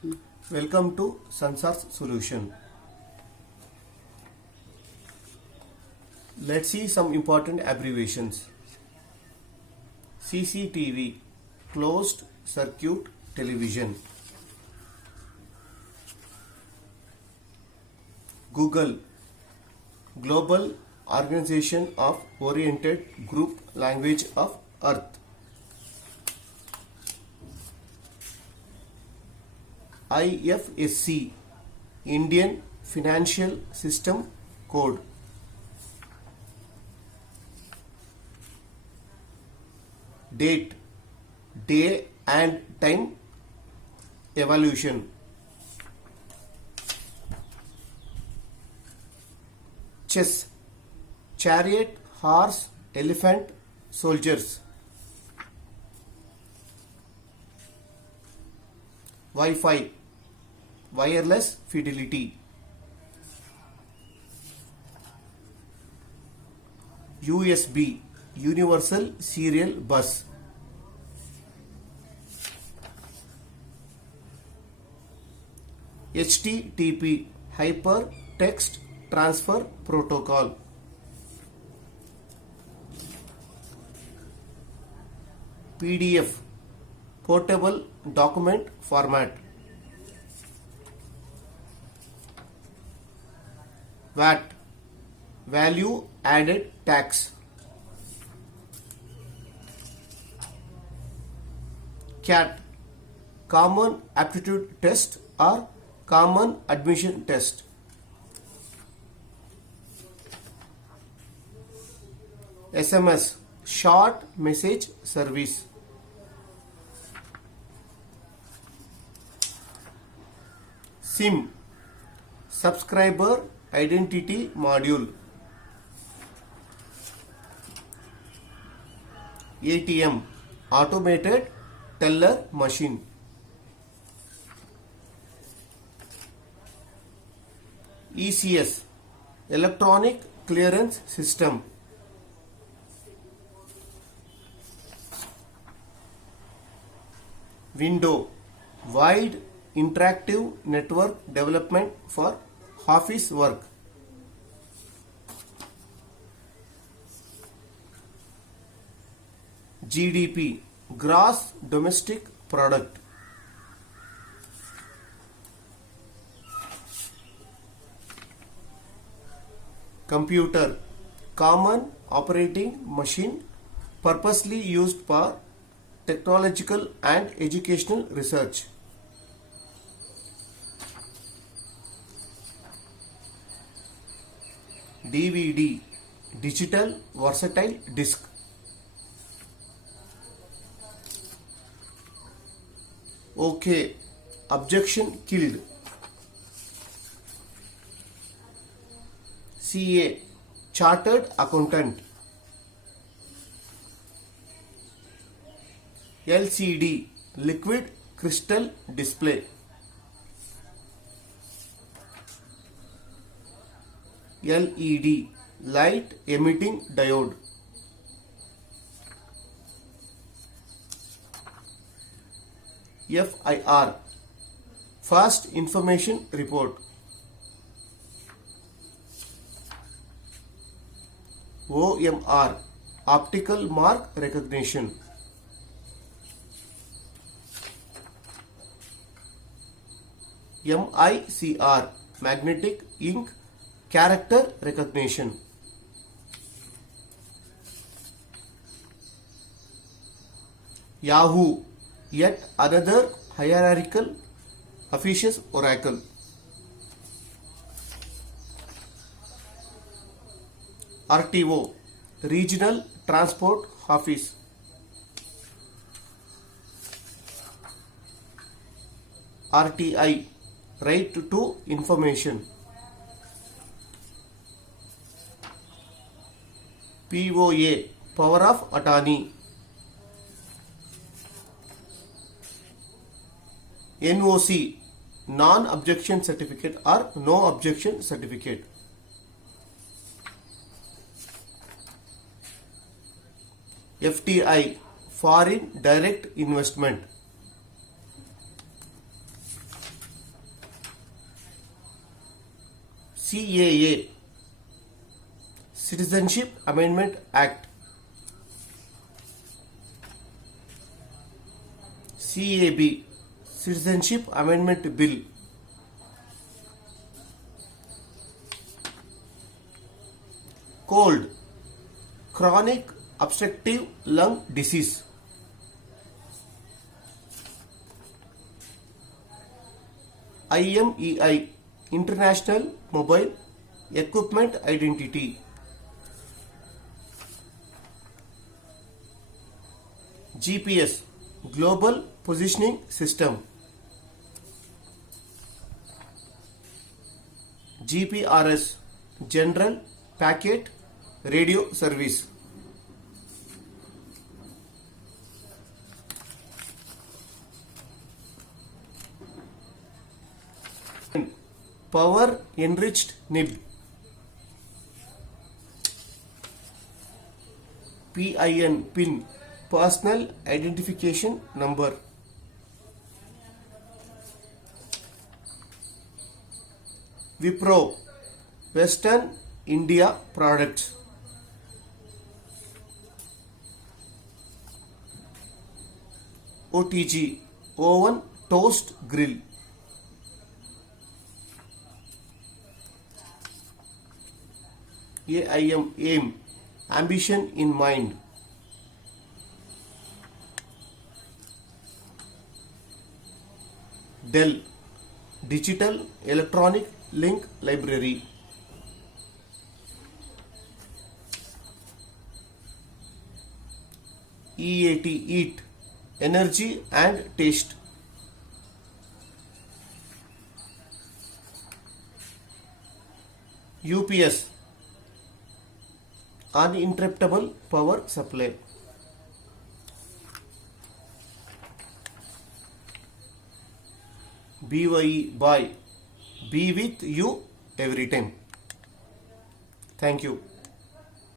Welcome to Sansar's Solution. Let's see some important abbreviations. CCTV, Closed Circuit Television. Google, Global Organization of Oriented Group Language of Earth. IFSC, Indian Financial System Code. Date, day and time evolution. Chess, chariot, horse, elephant, soldiers. Wi-Fi, wireless fidelity. USB, universal serial bus. HTTP, hyper text transfer protocol. PDF, portable document format. VAT, value added tax. CAT, common aptitude test or common admission test. SMS, short message service. SIM, subscriber identity module. ATM, automated teller machine. ECS, electronic clearance system. Window, wide interactive network development for office work. GDP, gross domestic product. Computer, common operating machine purposely used for technological and educational research. DVD, digital versatile disc. OK, objection killed. CA, chartered accountant. LCD, liquid crystal display. LED, light emitting diode. FIR, fast information report. OMR, optical mark recognition. MICR, magnetic ink character recognition. Yahoo, yet another hierarchical officious oracle. RTO, regional transport office. RTI, right to information. POA, power of attorney. NOC, non-objection certificate or no objection certificate. FDI, foreign direct investment. CAA Citizenship Amendment Act. CAB Citizenship Amendment Bill. Cold Chronic Obstructive Lung Disease. IMEI International Mobile Equipment Identity. GPS Global Positioning System. GPRS General Packet Radio Service. Power Enriched Nib. PIN Personal Identification Number. Wipro Western India Products. OTG Oven Toast Grill. AIM Ambition in Mind. Dell Digital Electronic Link Library. Eat Energy and Taste. UPS Uninterruptible Power Supply. BYE Buy Be with you every time. Thank you.